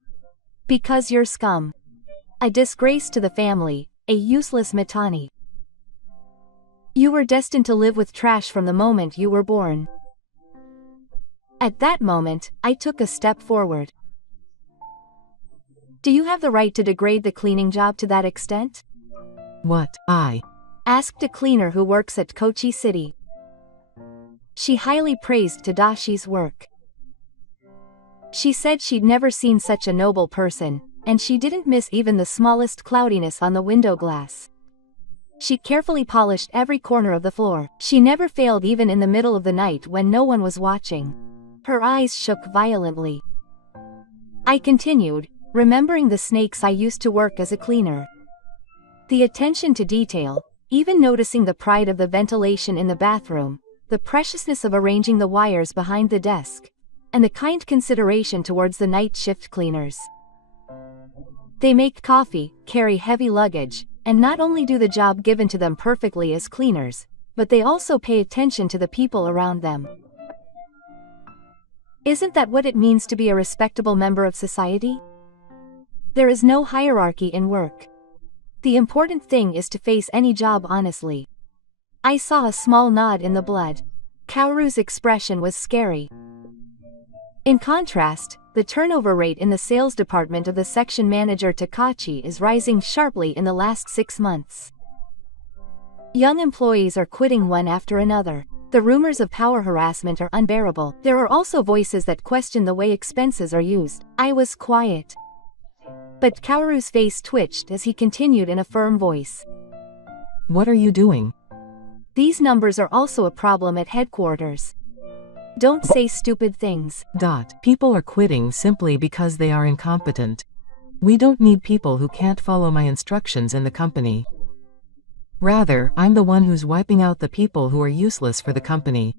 Because you're scum. A disgrace to the family, a useless Mitani. You were destined to live with trash from the moment you were born. At that moment, I took a step forward. Do you have the right to degrade the cleaning job to that extent? What, I? Asked a cleaner who works at Kochi City. She highly praised Tadashi's work. She said she'd never seen such a noble person, and she didn't miss even the smallest cloudiness on the window glass. She carefully polished every corner of the floor. She never failed even in the middle of the night when no one was watching. Her eyes shook violently. I continued, remembering the snakes I used to work as a cleaner. The attention to detail, even noticing the pride of the ventilation in the bathroom, the preciousness of arranging the wires behind the desk, and the kind consideration towards the night shift cleaners. They make coffee, carry heavy luggage, and not only do the job given to them perfectly as cleaners, but they also pay attention to the people around them. Isn't that what it means to be a respectable member of society? There is no hierarchy in work. The important thing is to face any job honestly. I saw a small nod in the blood. Kaoru's expression was scary. In contrast, the turnover rate in the sales department of the section manager Takachi is rising sharply in the last 6 months. Young employees are quitting one after another. The rumors of power harassment are unbearable. There are also voices that question the way expenses are used. I was quiet. But Kaoru's face twitched as he continued in a firm voice. What are you doing? These numbers are also a problem at headquarters. Don't say stupid things. People are quitting simply because they are incompetent. We don't need people who can't follow my instructions in the company. Rather, I'm the one who's wiping out the people who are useless for the company.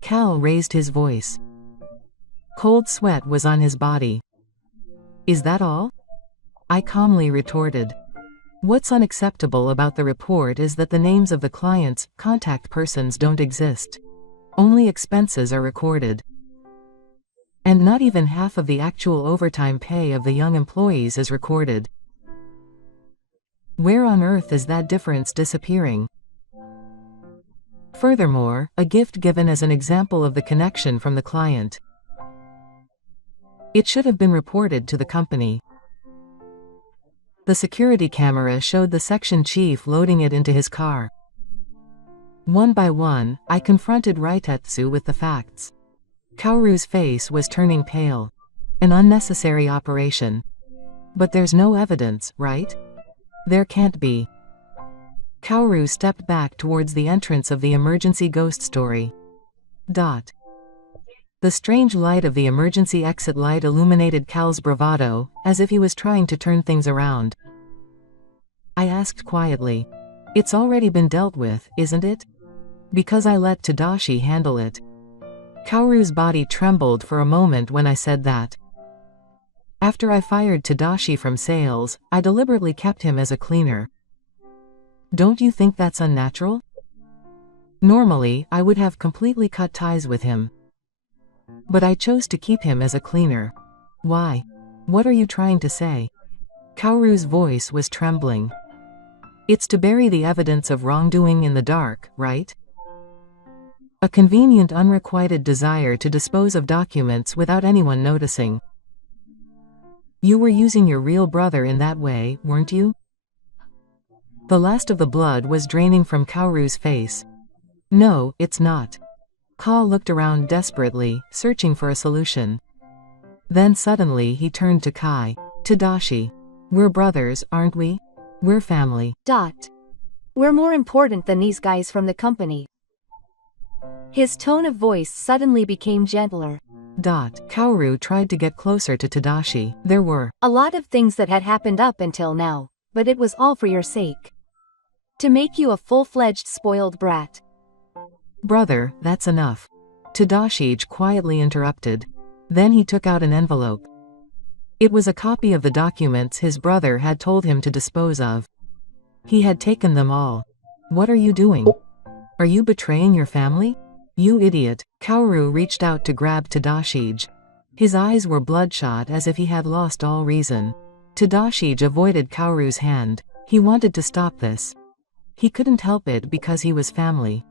Cal raised his voice. Cold sweat was on his body. Is that all? I calmly retorted. What's unacceptable about the report is that the names of the client's contact persons don't exist. Only expenses are recorded. And not even half of the actual overtime pay of the young employees is recorded. Where on earth is that difference disappearing? Furthermore, a gift given as an example of the connection from the client. It should have been reported to the company. The security camera showed the section chief loading it into his car. One by one, I confronted Raitetsu with the facts. Kaoru's face was turning pale. An unnecessary operation. But there's no evidence, right? There can't be. Kaoru stepped back towards the entrance of the emergency ghost story. The strange light of the emergency exit light illuminated Cal's bravado, as if he was trying to turn things around. I asked quietly. It's already been dealt with, isn't it? Because I let Tadashi handle it. Kaoru's body trembled for a moment when I said that. After I fired Tadashi from sales, I deliberately kept him as a cleaner. Don't you think that's unnatural? Normally, I would have completely cut ties with him. But I chose to keep him as a cleaner. Why? What are you trying to say? Kaoru's voice was trembling. It's to bury the evidence of wrongdoing in the dark, right? A convenient unrequited desire to dispose of documents without anyone noticing. You were using your real brother in that way, weren't you? The last of the blood was draining from Kaoru's face. No, it's not. Ka looked around desperately, searching for a solution. Then suddenly he turned to Kai. Tadashi. We're brothers, aren't we? We're family. We're more important than these guys from the company. His tone of voice suddenly became gentler. Kaoru tried to get closer to Tadashi. There were a lot of things that had happened up until now, but it was all for your sake. To make you a full-fledged spoiled brat. Brother, that's enough. Tadashi quietly interrupted. Then he took out an envelope. It was a copy of the documents his brother had told him to dispose of. He had taken them all. What are you doing? Are you betraying your family? You idiot. Kaoru reached out to grab Tadashi. His eyes were bloodshot as if he had lost all reason. Tadashi avoided Kaoru's hand. He wanted to stop this. He couldn't help it because he was family.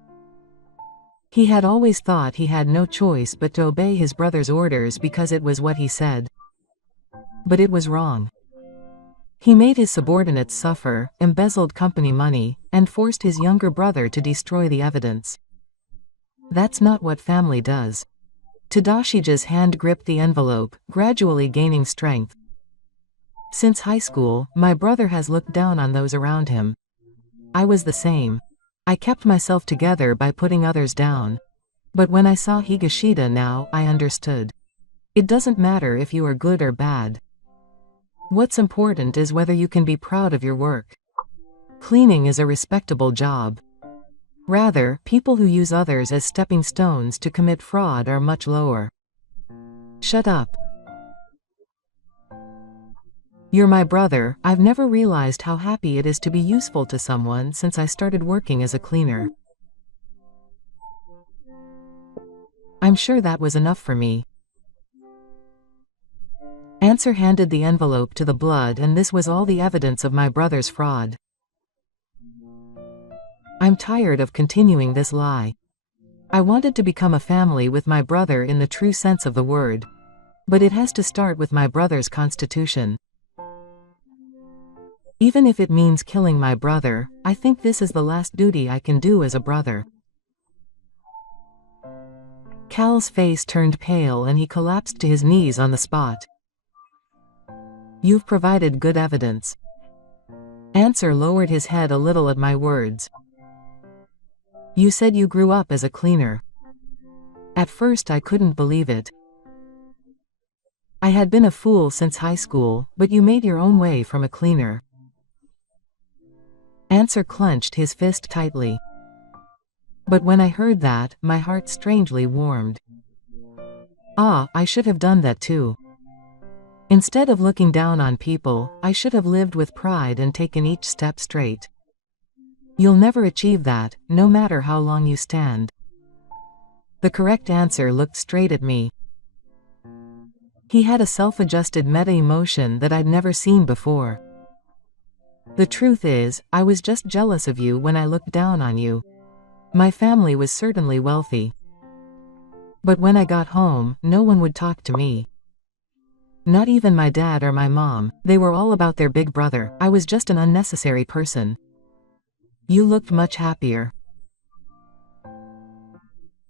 He had always thought he had no choice but to obey his brother's orders because it was what he said. But it was wrong. He made his subordinates suffer, embezzled company money, and forced his younger brother to destroy the evidence. That's not what family does. Tadashi's hand gripped the envelope, gradually gaining strength. Since high school, my brother has looked down on those around him. I was the same. I kept myself together by putting others down. But when I saw Higashida now, I understood. It doesn't matter if you are good or bad. What's important is whether you can be proud of your work. Cleaning is a respectable job. Rather, people who use others as stepping stones to commit fraud are much lower. Shut up. You're my brother. I've never realized how happy it is to be useful to someone since I started working as a cleaner. I'm sure that was enough for me. Answer handed the envelope to the blood, and this was all the evidence of my brother's fraud. I'm tired of continuing this lie. I wanted to become a family with my brother in the true sense of the word. But it has to start with my brother's constitution. Even if it means killing my brother, I think this is the last duty I can do as a brother. Cal's face turned pale and he collapsed to his knees on the spot. You've provided good evidence. Answer lowered his head a little at my words. You said you grew up as a cleaner. At first I couldn't believe it. I had been a fool since high school, but you made your own way from a cleaner. Answer clenched his fist tightly. But when I heard that, my heart strangely warmed. Ah, I should have done that too. Instead of looking down on people, I should have lived with pride and taken each step straight. You'll never achieve that, no matter how long you stand. The correct answer looked straight at me. He had a self-adjusted meta-emotion that I'd never seen before. The truth is, I was just jealous of you when I looked down on you. My family was certainly wealthy. But when I got home, no one would talk to me. Not even my dad or my mom. They were all about their big brother. I was just an unnecessary person. You looked much happier.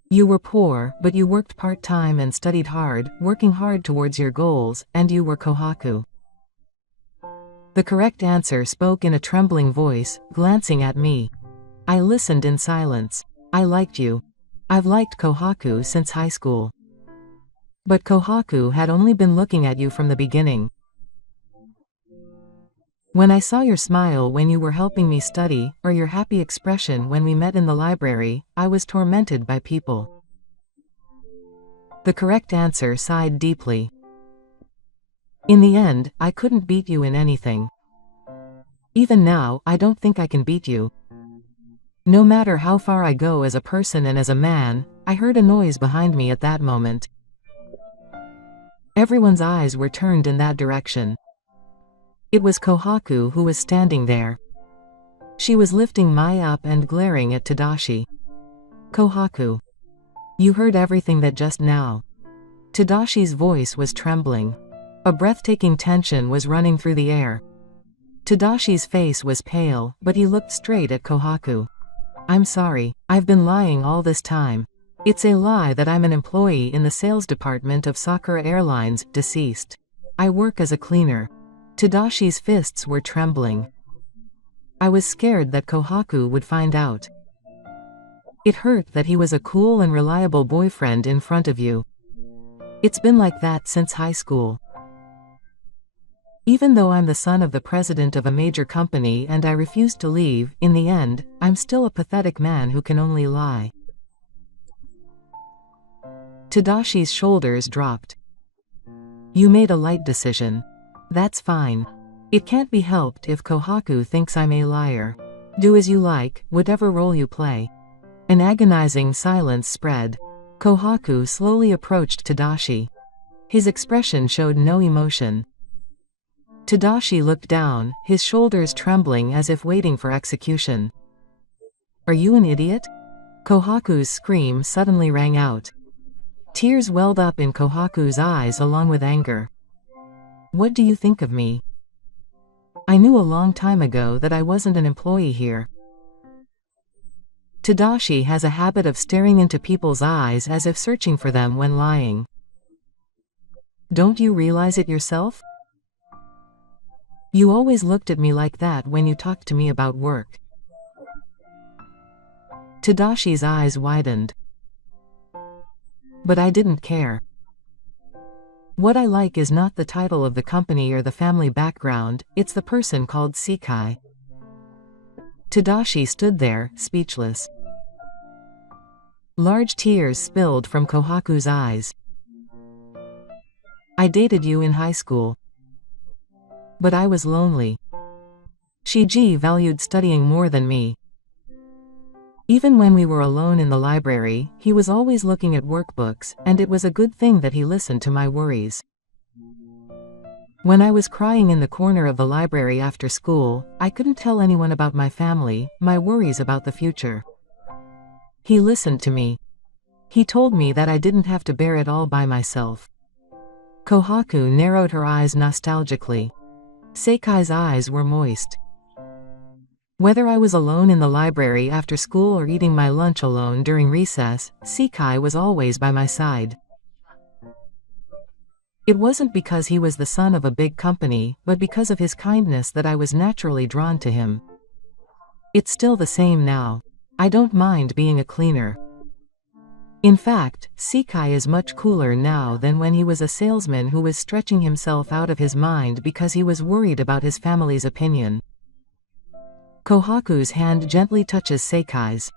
You were poor, but you worked part-time and studied hard, working hard towards your goals, and you were kohaku. The correct answer spoke in a trembling voice, glancing at me. I listened in silence. I liked you. I've liked kohaku since high school. But kohaku had only been looking at you from the beginning. When I saw your smile when you were helping me study, or your happy expression when we met in the library, I was tormented by people. The correct answer sighed deeply. In the end, I couldn't beat you in anything. Even now, I don't think I can beat you. No matter how far I go as a person and as a man, I heard a noise behind me at that moment. Everyone's eyes were turned in that direction. It was Kohaku who was standing there. She was lifting Mai up and glaring at Tadashi. Kohaku. You heard everything that just now. Tadashi's voice was trembling. A breathtaking tension was running through the air. Tadashi's face was pale, but he looked straight at Kohaku. I'm sorry, I've been lying all this time. It's a lie that I'm an employee in the sales department of Sakura Airlines, deceased. I work as a cleaner. Tadashi's fists were trembling. I was scared that Kohaku would find out. It hurt that he was a cool and reliable boyfriend in front of you. It's been like that since high school. Even though I'm the son of the president of a major company and I refused to leave, in the end, I'm still a pathetic man who can only lie. Tadashi's shoulders dropped. You made a light decision. That's fine. It can't be helped if Kohaku thinks I'm a liar. Do as you like, whatever role you play. An agonizing silence spread. Kohaku slowly approached Tadashi. His expression showed no emotion. Tadashi looked down, his shoulders trembling as if waiting for execution. Are you an idiot? Kohaku's scream suddenly rang out. Tears welled up in Kohaku's eyes along with anger. What do you think of me? I knew a long time ago that I wasn't an employee here. Tadashi has a habit of staring into people's eyes as if searching for them when lying. Don't you realize it yourself? You always looked at me like that when you talked to me about work. Tadashi's eyes widened. But I didn't care. What I like is not the title of the company or the family background, it's the person called Sekai. Tadashi stood there, speechless. Large tears spilled from Kohaku's eyes. I dated you in high school. But I was lonely. Shiji valued studying more than me. Even when we were alone in the library, he was always looking at workbooks, and it was a good thing that he listened to my worries. When I was crying in the corner of the library after school, I couldn't tell anyone about my family, my worries about the future. He listened to me. He told me that I didn't have to bear it all by myself. Kohaku narrowed her eyes nostalgically. Seikai's eyes were moist. Whether I was alone in the library after school or eating my lunch alone during recess, Sekai was always by my side. It wasn't because he was the son of a big company, but because of his kindness that I was naturally drawn to him. It's still the same now. I don't mind being a cleaner. In fact, Sekai is much cooler now than when he was a salesman who was stretching himself out of his mind because he was worried about his family's opinion. Kohaku's hand gently touches Seikai's.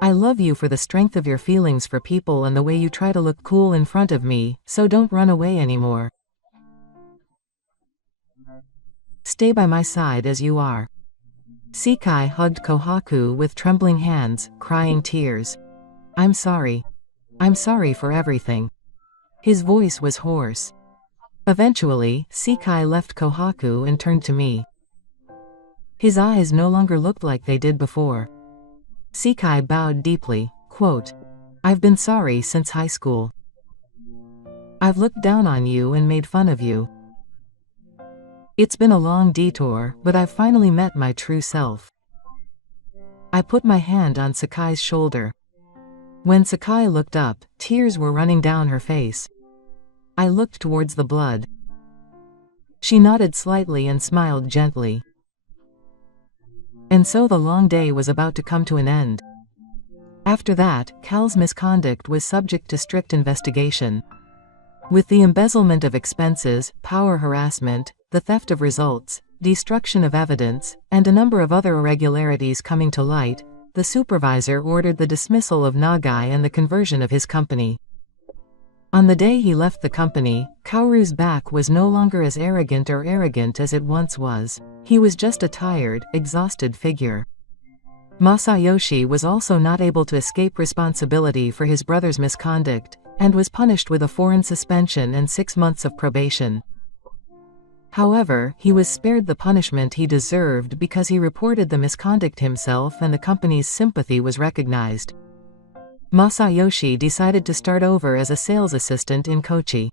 I love you for the strength of your feelings for people and the way you try to look cool in front of me, so don't run away anymore. Stay by my side as you are. Sekai hugged Kohaku with trembling hands, crying tears. I'm sorry. I'm sorry for everything. His voice was hoarse. Eventually, Sekai left Kohaku and turned to me. His eyes no longer looked like they did before. Sekai bowed deeply, quote, I've been sorry since high school. I've looked down on you and made fun of you. It's been a long detour, but I've finally met my true self. I put my hand on Sakai's shoulder. When Sakai looked up, tears were running down her face. I looked towards the blood. She nodded slightly and smiled gently. And so the long day was about to come to an end. After that, Cal's misconduct was subject to strict investigation. With the embezzlement of expenses, power harassment, the theft of results, destruction of evidence, and a number of other irregularities coming to light, the supervisor ordered the dismissal of Nagai and the conversion of his company. On the day he left the company, Kaoru's back was no longer as arrogant as it once was. He was just a tired, exhausted figure. Masayoshi was also not able to escape responsibility for his brother's misconduct, and was punished with a foreign suspension and 6 months of probation. However, he was spared the punishment he deserved because he reported the misconduct himself and the company's sympathy was recognized. Masayoshi decided to start over as a sales assistant in Kochi.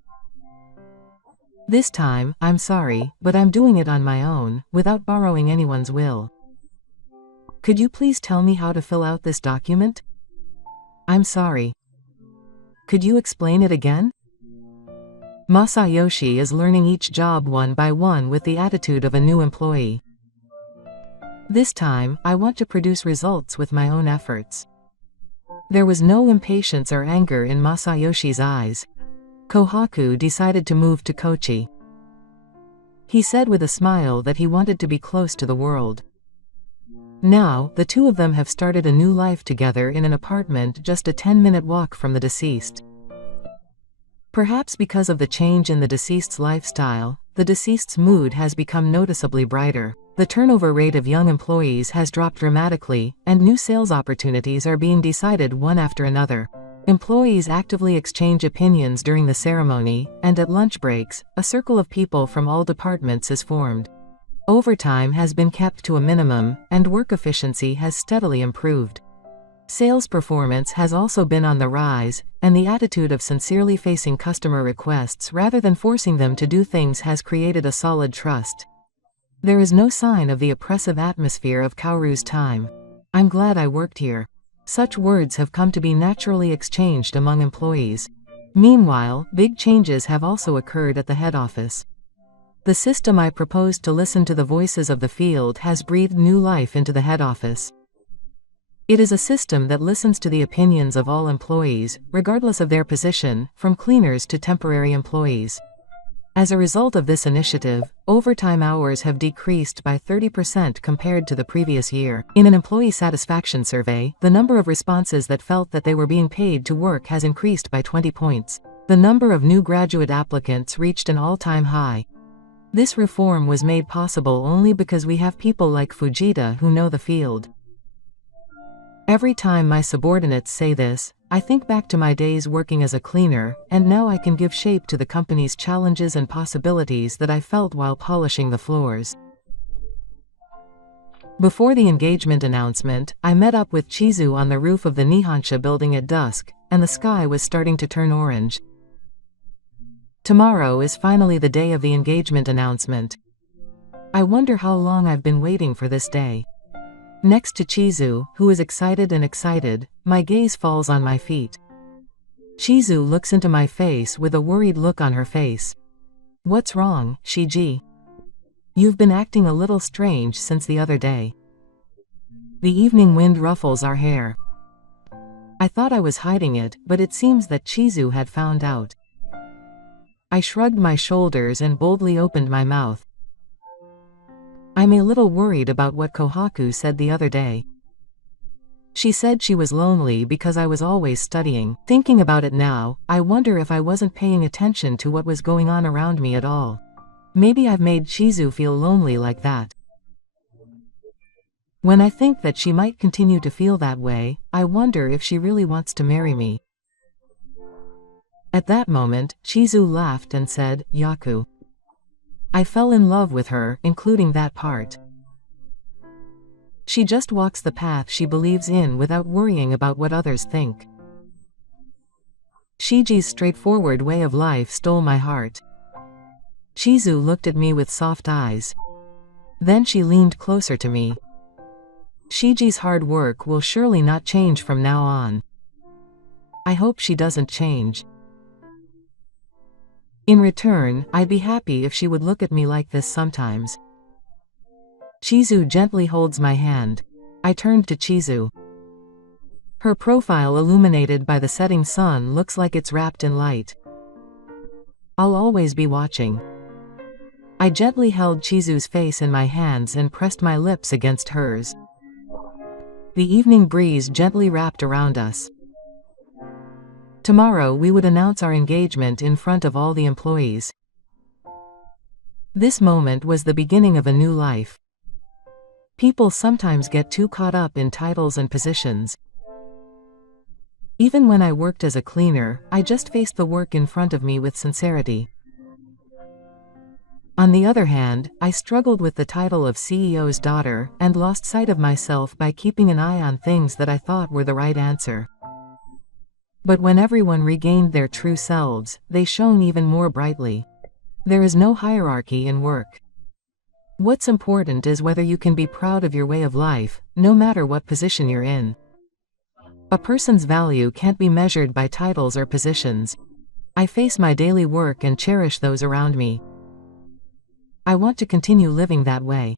This time, I'm sorry, but I'm doing it on my own, without borrowing anyone's will. Could you please tell me how to fill out this document? I'm sorry. Could you explain it again? Masayoshi is learning each job one by one with the attitude of a new employee. This time, I want to produce results with my own efforts. There was no impatience or anger in Masayoshi's eyes. Kohaku decided to move to Kochi. He said with a smile that he wanted to be close to the world. Now, the two of them have started a new life together in an apartment just a 10-minute walk from the deceased. Perhaps because of the change in the deceased's lifestyle, the deceased's mood has become noticeably brighter. The turnover rate of young employees has dropped dramatically, and new sales opportunities are being decided one after another. Employees actively exchange opinions during the ceremony, and at lunch breaks, a circle of people from all departments is formed. Overtime has been kept to a minimum, and work efficiency has steadily improved. Sales performance has also been on the rise, and the attitude of sincerely facing customer requests rather than forcing them to do things has created a solid trust. There is no sign of the oppressive atmosphere of Kauru's time. I'm glad I worked here. Such words have come to be naturally exchanged among employees. Meanwhile, big changes have also occurred at the head office. The system I proposed to listen to the voices of the field has breathed new life into the head office. It is a system that listens to the opinions of all employees, regardless of their position, from cleaners to temporary employees. As a result of this initiative, overtime hours have decreased by 30% compared to the previous year. In an employee satisfaction survey, the number of responses that felt that they were being paid to work has increased by 20 points. The number of new graduate applicants reached an all-time high. This reform was made possible only because we have people like Fujita who know the field. Every time my subordinates say this, I think back to my days working as a cleaner, and now I can give shape to the company's challenges and possibilities that I felt while polishing the floors. Before the engagement announcement, I met up with Chizu on the roof of the Nihonsha building at dusk, and the sky was starting to turn orange. Tomorrow is finally the day of the engagement announcement. I wonder how long I've been waiting for this day. Next to Chizu, who is excited, my gaze falls on my feet. Chizu looks into my face with a worried look on her face. "What's wrong, Shiji? You've been acting a little strange since the other day." The evening wind ruffles our hair. I thought I was hiding it, but it seems that Chizu had found out. I shrugged my shoulders and boldly opened my mouth. "I'm a little worried about what Kohaku said the other day. She said she was lonely because I was always studying. Thinking about it now, I wonder if I wasn't paying attention to what was going on around me at all. Maybe I've made Chizu feel lonely like that. When I think that she might continue to feel that way, I wonder if she really wants to marry me." At that moment, Chizu laughed and said, "Yaku. I fell in love with her, including that part. She just walks the path she believes in without worrying about what others think." Shiji's straightforward way of life stole my heart. Chizu looked at me with soft eyes. Then she leaned closer to me. "Shiji's hard work will surely not change from now on. I hope she doesn't change. In return, I'd be happy if she would look at me like this sometimes." Chizu gently holds my hand. I turned to Chizu. Her profile illuminated by the setting sun looks like it's wrapped in light. "I'll always be watching." I gently held Chizu's face in my hands and pressed my lips against hers. The evening breeze gently wrapped around us. Tomorrow we would announce our engagement in front of all the employees. This moment was the beginning of a new life. People sometimes get too caught up in titles and positions. Even when I worked as a cleaner, I just faced the work in front of me with sincerity. On the other hand, I struggled with the title of CEO's daughter, and lost sight of myself by keeping an eye on things that I thought were the right answer. But when everyone regained their true selves, they shone even more brightly. There is no hierarchy in work. What's important is whether you can be proud of your way of life, no matter what position you're in. A person's value can't be measured by titles or positions. I face my daily work and cherish those around me. I want to continue living that way.